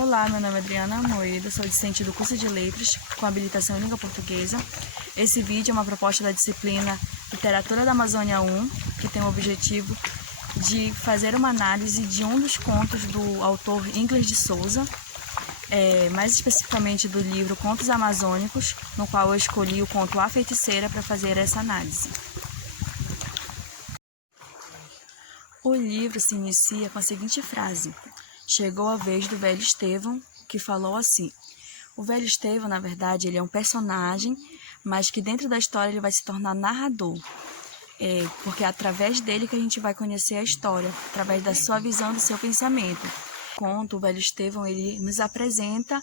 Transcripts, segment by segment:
Olá, meu nome é Adriana Moeda, sou discente do curso de Letras com habilitação em língua portuguesa. Esse vídeo é uma proposta da disciplina Literatura da Amazônia 1, que tem o objetivo de fazer uma análise de um dos contos do autor Ingles de Souza, mais especificamente do livro Contos Amazônicos, no qual eu escolhi o conto A Feiticeira para fazer essa análise. O livro se inicia com a seguinte frase: chegou a vez do velho Estevão, que falou assim. O velho Estevão, na verdade, ele é um personagem, mas que dentro da história ele vai se tornar narrador. Porque é através dele que a gente vai conhecer a história, através da sua visão, do seu pensamento. O conto, o velho Estevão, ele nos apresenta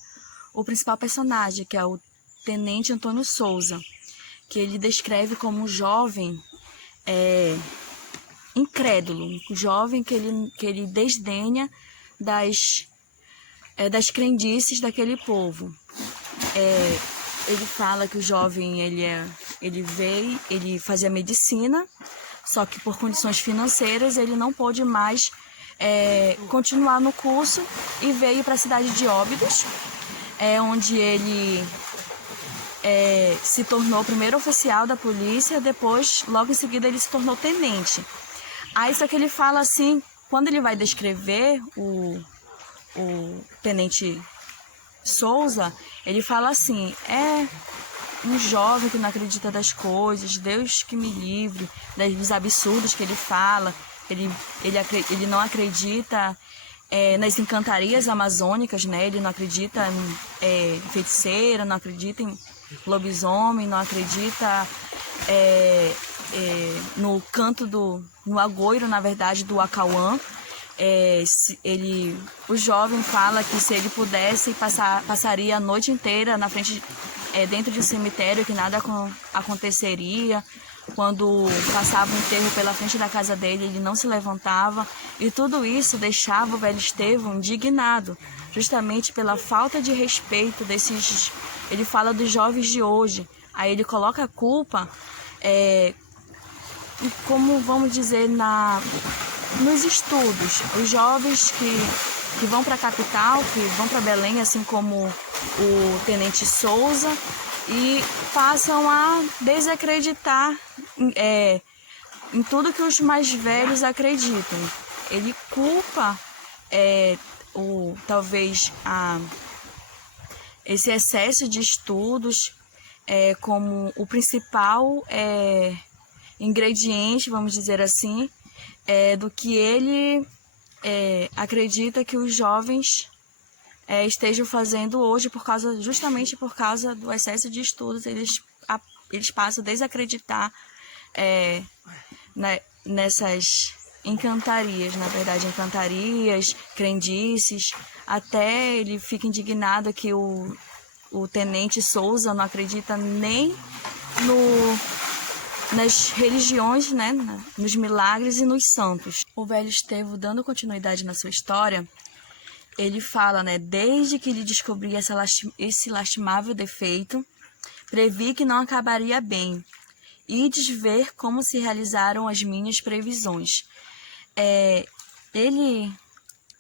o principal personagem, que é o Tenente Antônio Souza, que ele descreve como um jovem incrédulo, um jovem que ele desdenha das crendices daquele povo. Ele fala que o jovem ele fazia medicina, só que por condições financeiras ele não pôde mais continuar no curso e veio para a cidade de Óbidos, onde ele se tornou primeiro oficial da polícia, depois, logo em seguida, ele se tornou tenente. Aí só que ele fala assim, quando ele vai descrever o Tenente Souza, ele fala assim, um jovem que não acredita das coisas, Deus que me livre dos absurdos que ele fala, ele não acredita nas encantarias amazônicas, né? Ele não acredita em feiticeira, não acredita em lobisomem, não acredita no canto no agouro, na verdade, do Acauã. O jovem fala que se ele pudesse passaria a noite inteira na frente, dentro de um cemitério, que nada aconteceria. Quando passava o enterro pela frente da casa dele, ele não se levantava. E tudo isso deixava o velho Estevão indignado, justamente pela falta de respeito desses. Ele fala dos jovens de hoje. Aí ele coloca a culpa, como vamos dizer, nos estudos. Os jovens que vão para a capital, que vão para Belém, assim como o Tenente Souza, e passam a desacreditar em tudo que os mais velhos acreditam. Ele culpa talvez esse excesso de estudos como o principal ingrediente, vamos dizer assim, do que ele acredita que os jovens estejam fazendo hoje, justamente por causa do excesso de estudos. Eles passam a desacreditar nessas encantarias, na verdade, encantarias, crendices. Até ele fica indignado que o Tenente Souza não acredita nem nas religiões, né, nos milagres e nos santos. O velho Estevão, dando continuidade na sua história, ele fala, né, desde que ele descobri esse lastimável defeito, previ que não acabaria bem, ides ver como se realizaram as minhas previsões. Ele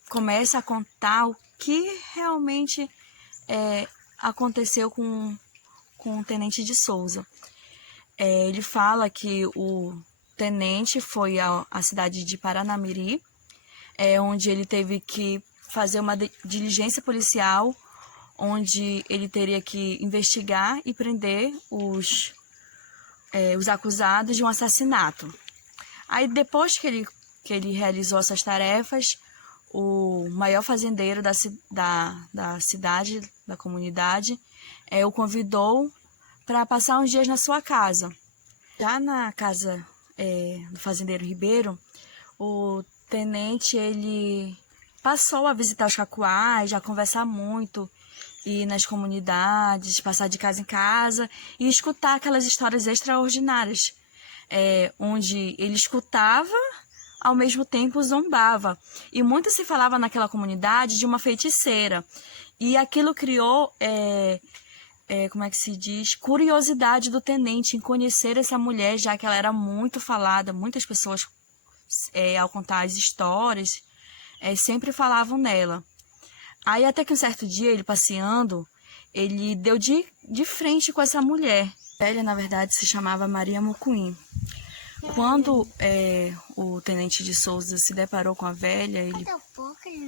começa a contar o que realmente aconteceu com o Tenente de Souza. Ele fala que o tenente foi à cidade de Paranamiri, onde ele teve que fazer uma diligência policial, onde ele teria que investigar e prender os acusados de um assassinato. Aí, depois que ele realizou essas tarefas, o maior fazendeiro da cidade, da comunidade, o convidou para passar uns dias na sua casa. Já na casa do fazendeiro Ribeiro, o tenente ele passou a visitar os cacuais, a conversar muito, ir nas comunidades, passar de casa em casa e escutar aquelas histórias extraordinárias, onde ele escutava, ao mesmo tempo zombava. E muito se falava naquela comunidade de uma feiticeira. E aquilo criou como é que se diz, curiosidade do tenente em conhecer essa mulher, já que ela era muito falada. Muitas pessoas, ao contar as histórias, sempre falavam nela. Aí até que um certo dia, ele passeando, ele deu de frente com essa mulher. A velha, na verdade, se chamava Maria Mucuim. Quando o tenente de Souza se deparou com a velha,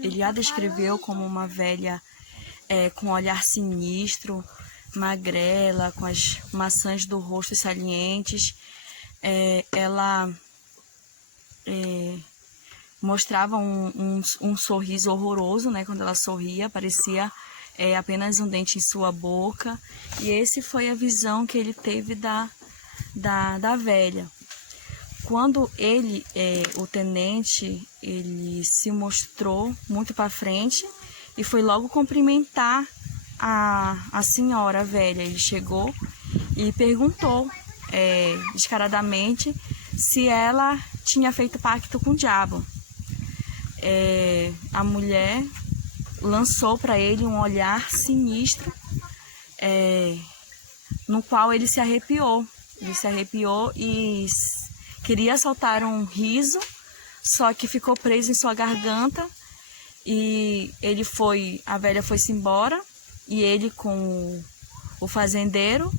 ele a descreveu como uma velha com um olhar sinistro, magrela, com as maçãs do rosto salientes. Ela mostrava um sorriso horroroso, né? Quando ela sorria, parecia apenas um dente em sua boca. E esse foi a visão que ele teve da velha. Quando o tenente, ele se mostrou muito para frente e foi logo cumprimentar a senhora, a velha. Ele chegou e perguntou descaradamente se ela tinha feito pacto com o diabo. A mulher lançou para ele um olhar sinistro, no qual ele se arrepiou. Ele se arrepiou e queria soltar um riso, só que ficou preso em sua garganta. E a velha foi-se embora, e ele com o fazendeiro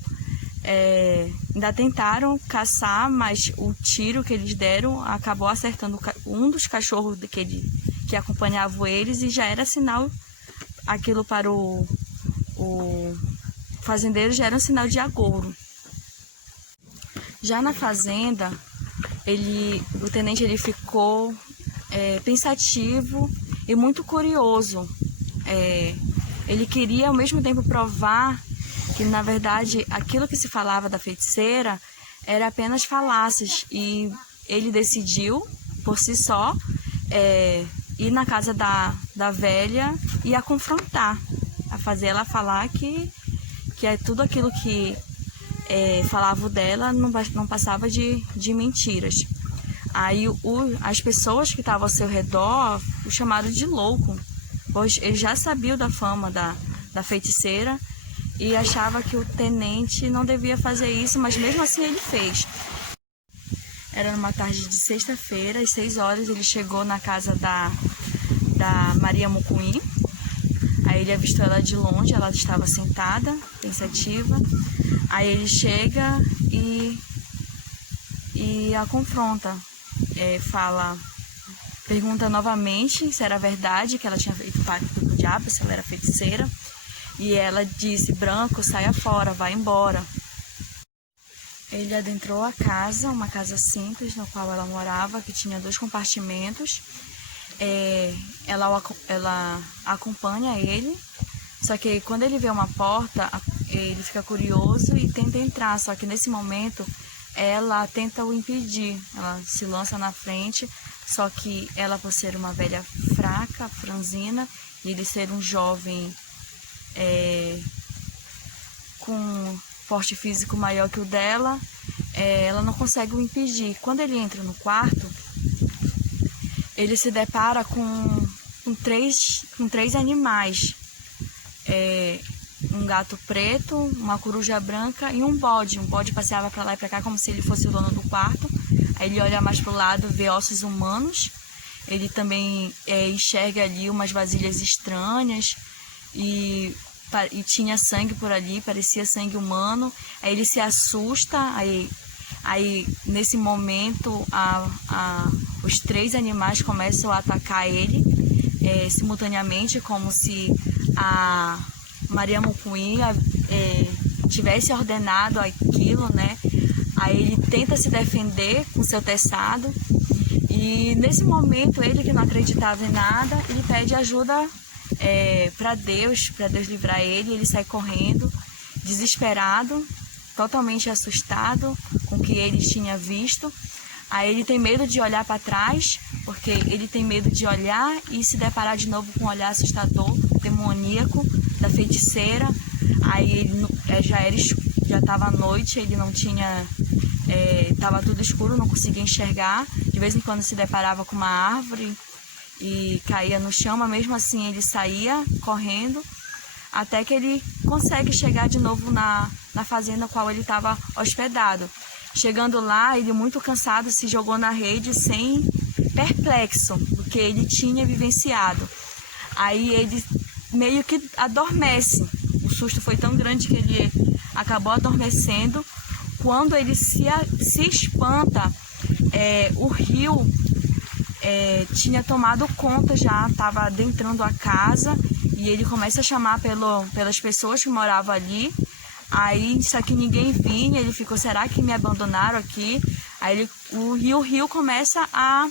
ainda tentaram caçar, mas o tiro que eles deram acabou acertando um dos cachorros que acompanhavam eles, e já era sinal, aquilo para o fazendeiro já era um sinal de agouro. Já na fazenda, o tenente ficou pensativo e muito curioso. Ele queria ao mesmo tempo provar que, na verdade, aquilo que se falava da feiticeira era apenas falácias, e ele decidiu, por si só, ir na casa da velha e a confrontar, a fazer ela falar que tudo aquilo que falava dela não passava de mentiras. Aí as pessoas que estavam ao seu redor o chamaram de louco, pois ele já sabia da fama da feiticeira e achava que o tenente não devia fazer isso, mas mesmo assim ele fez. Era numa tarde de sexta-feira, às 6 horas, ele chegou na casa da Maria Mucuim. Aí ele avistou ela de longe, ela estava sentada, pensativa. Aí ele chega e a confronta, pergunta novamente se era verdade que ela tinha feito pacto com o diabo, se ela era feiticeira. E ela disse: Branco, saia fora, vai embora. Ele adentrou a casa, uma casa simples no qual ela morava, que tinha 2 compartimentos. Ela acompanha ele, só que quando ele vê uma porta, ele fica curioso e tenta entrar, só que nesse momento ela tenta o impedir, ela se lança na frente, só que ela, por ser uma velha fraca, franzina, e ele ser um jovem com porte físico maior que o dela, ela não consegue o impedir. Quando ele entra no quarto, ele se depara com três animais, um gato preto, uma coruja branca e um bode. Um bode passeava para lá e para cá como se ele fosse o dono do quarto. Aí ele olha mais para o lado, vê ossos humanos. Ele também enxerga ali umas vasilhas estranhas e tinha sangue por ali, parecia sangue humano. Aí ele se assusta, aí nesse momento os 3 animais começam a atacar ele simultaneamente, como se a Maria Mucuim tivesse ordenado aquilo, né? Aí ele tenta se defender com seu teçado, e nesse momento ele, que não acreditava em nada, ele pede ajuda para Deus livrar ele. Ele sai correndo, desesperado, totalmente assustado com o que ele tinha visto. Aí ele tem medo de olhar para trás, porque ele tem medo de olhar e se deparar de novo com um olhar assustador, demoníaco, da feiticeira. Aí ele já estava à noite, ele não tinha, estava tudo escuro, não conseguia enxergar. De vez em quando se deparava com uma árvore e caía no chão, mas mesmo assim ele saía correndo, até que ele consegue chegar de novo na fazenda na qual ele estava hospedado. Chegando lá, ele, muito cansado, se jogou na rede, perplexo do que ele tinha vivenciado. Aí ele meio que adormece. O susto foi tão grande que ele acabou adormecendo. Quando ele se espanta, o rio tinha tomado conta já, estava adentrando a casa, e ele começa a chamar pelas pessoas que moravam ali. Aí, só que ninguém vinha, ele ficou, será que me abandonaram aqui? Aí o rio começa a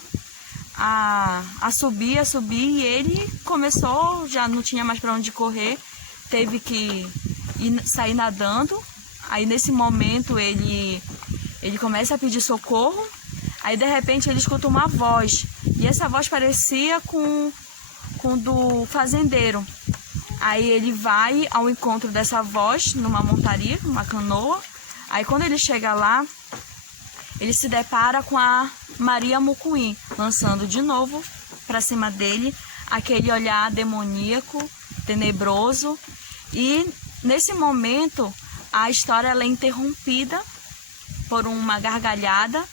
subir, e ele começou, já não tinha mais para onde correr, teve que sair nadando. Aí nesse momento ele começa a pedir socorro, aí de repente ele escuta uma voz, e essa voz parecia com do fazendeiro. Aí ele vai ao encontro dessa voz numa montaria, numa canoa. Aí quando ele chega lá, ele se depara com a Maria Mucuim, lançando de novo para cima dele aquele olhar demoníaco, tenebroso. E nesse momento a história ela é interrompida por uma gargalhada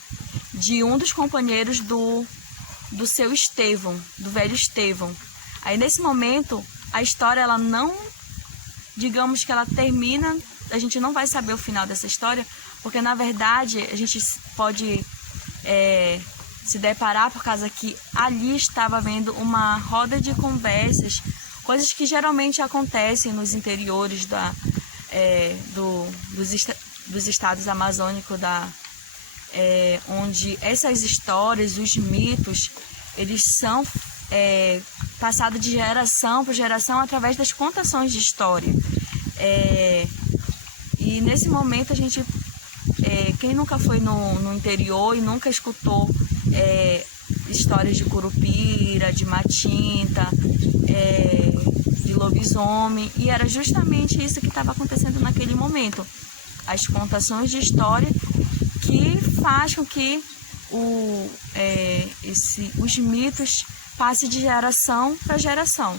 de um dos companheiros do seu Estevão, do velho Estevão. Aí nesse momento a história ela não, digamos que ela termina, a gente não vai saber o final dessa história, porque na verdade a gente pode se deparar por causa que ali estava havendo uma roda de conversas, coisas que geralmente acontecem nos interiores dos estados amazônicos, onde essas histórias, os mitos, eles são passados de geração para geração através das contações de história. E nesse momento a gente, quem nunca foi no interior e nunca escutou histórias de curupira, de matinta, de lobisomem, e era justamente isso que estava acontecendo naquele momento. As contações de história que faz com que os mitos passem de geração para geração.